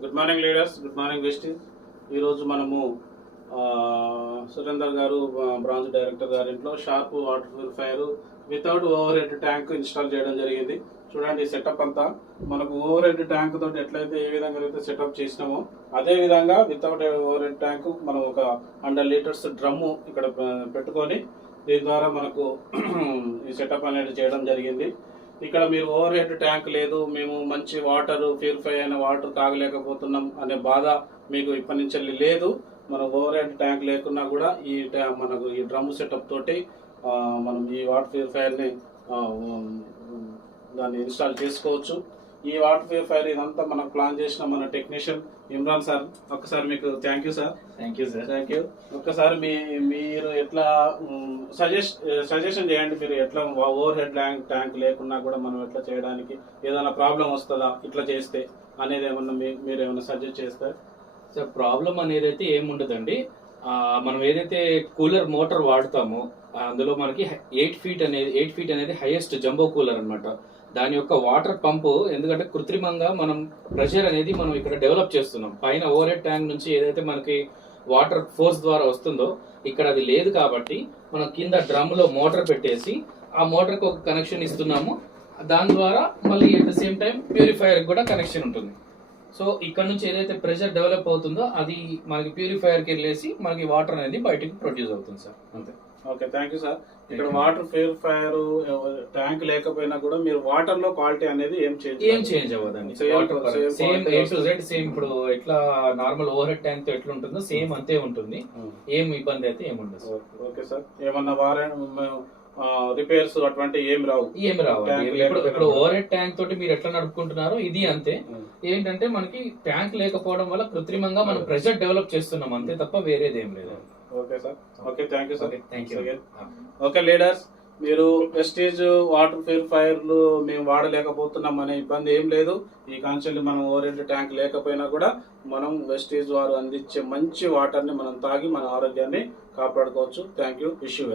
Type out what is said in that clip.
Good morning leaders, good morning Vestige. ఈరోజు మనము సురేందర్ గారు బ్రాంచ్ డైరెక్టర్ గారి ఇంట్లో sharp water purifier without over head tank install చేయడం జరిగింది. చూడండి సెటప్ అంతా మనకు ఓవర్ హెడ్ ట్యాంక్ తోటి ఎట్లయితే ఏ విధంగా అయితే సెటప్ చేసినామో అదే విధంగా వితౌట్ ఓవర్ హెడ్ ట్యాంక్ మనం ఒక 100 లీటర్స్ డ్రమ్ము ఇక్కడ పెట్టుకొని దీని ద్వారా మనకు ఈ సెటప్ అనేది చేయడం జరిగింది. ఇక్కడ మీరు ఓవర్ హెడ్ ట్యాంక్ లేదు, మేము మంచి వాటర్ ప్యూరిఫై అయిన వాటర్ తాగలేకపోతున్నాం అనే బాధ మీకు ఇప్పటి నుంచి లేదు. మనం ఓవర్ హెడ్ ట్యాంక్ లేకున్నా కూడా మనకు ఈ డ్రమ్ సెటప్ తోటి మనం ఈ వాటర్ ప్యూరిఫైయర్ని దాన్ని ఇన్స్టాల్ చేసుకోవచ్చు. ఈ వాటర్ ప్యూరిఫైయర్ ఇదంతా మనం ప్లాన్ చేసిన మన టెక్నీషియన్ ఇమ్రాన్ సార్, ఒక్కసారి మీకు thank you sir. Thank you sir. Thank you. ఒక్కసారి మీరు ఎట్లా సజెషన్ చేయండి, మీరు ఎట్లా ఓవర్ హెడ్ ట్యాంక్ లేకున్నా కూడా మనం ఎట్లా చేయడానికి, ఏదైనా ప్రాబ్లం వస్తుందా ఇట్లా చేస్తే అనేది ఏమన్నా మీరు ఏమైనా సజెస్ట్ చేస్తారు సార్? ప్రాబ్లం అనేది అయితే ఏముండదండి. మనం ఏదైతే కూలర్ మోటార్ వాడతామో అందులో మనకి 8 ఫీట్ అనేది హైయెస్ట్ జంబో కూలర్ అన్నమాట. దాని యొక్క వాటర్ పంపు, ఎందుకంటే కృత్రిమంగా మనం ప్రెషర్ అనేది మనం ఇక్కడ డెవలప్ చేస్తున్నాం. పైన ఓవర్ హెడ్ ట్యాంక్ నుంచి ఏదైతే మనకి వాటర్ ఫోర్స్ ద్వారా వస్తుందో ఇక్కడ అది లేదు కాబట్టి మనం కింద డ్రమ్ లో మోటార్ పెట్టేసి ఆ మోటార్ కి ఒక కనెక్షన్ ఇస్తున్నాము. దాని ద్వారా మళ్ళీ at the same time purifier కూడా కనెక్షన్ ఉంటుంది. సో ఇక్కడ నుంచి ఏదైతే ప్రెషర్ డెవలప్ అవుతుందో అది మనకి ప్యూరిఫైయర్ కి వెళ్ళేసి మనకి వాటర్ అనేది బయటకి ప్రొడ్యూస్ అవుతుంది సార్. అంతే. Okay, thank you sir. ఇక్కడ వాటర్ ప్యూరిఫైయర్ ట్యాంక్ లేకపోయినా కూడా మీరు వాటర్ లో క్వాలిటీ అనేది ఏం చేంజ్ అవ్వదండి. Same A to Z same. ఇప్పుడు ఎట్లా నార్మల్ ఓవర్ హెడ్ ట్యాంక్ తో ఎట్లా ఉంటుందో సేమ్ అంతే ఉంటుంది. ఏం ఇబ్బంది అయితే ఏముండదు. Okay sir. ఏమన్నా రిపేర్స్ అటువంటి ఏమి రావు. ఇప్పుడు ఓవర్ హెడ్ ట్యాంక్ తోటి మీరు ఎట్లా నడుపుకుంటున్నారో ఇది అంతే. ఏంటంటే మనకి ట్యాంక్ లేకపోవడం వల్ల కృత్రిమంగా మనం ప్రెషర్ డెవలప్ చేస్తున్నాం అంతే తప్ప వేరేది ఏం లేదు. Okay sir. Okay, thank you sir. Thank you. Okay leaders, మీరు వెస్టీజ్ వాటర్ ప్యూరిఫైయర్లు మేము వాడలేకపోతున్నాం అనే ఇబ్బంది ఏం లేదు. ఈ కాన్సెప్ట్ మనం ఓవర్ హెడ్ ట్యాంక్ లేకపోయినా కూడా మనం వెస్టీజ్ వారు అందించే మంచి వాటర్ ని మనం తాగి మన ఆరోగ్యాన్ని కాపాడుకోవచ్చు. Thank you. Wish you.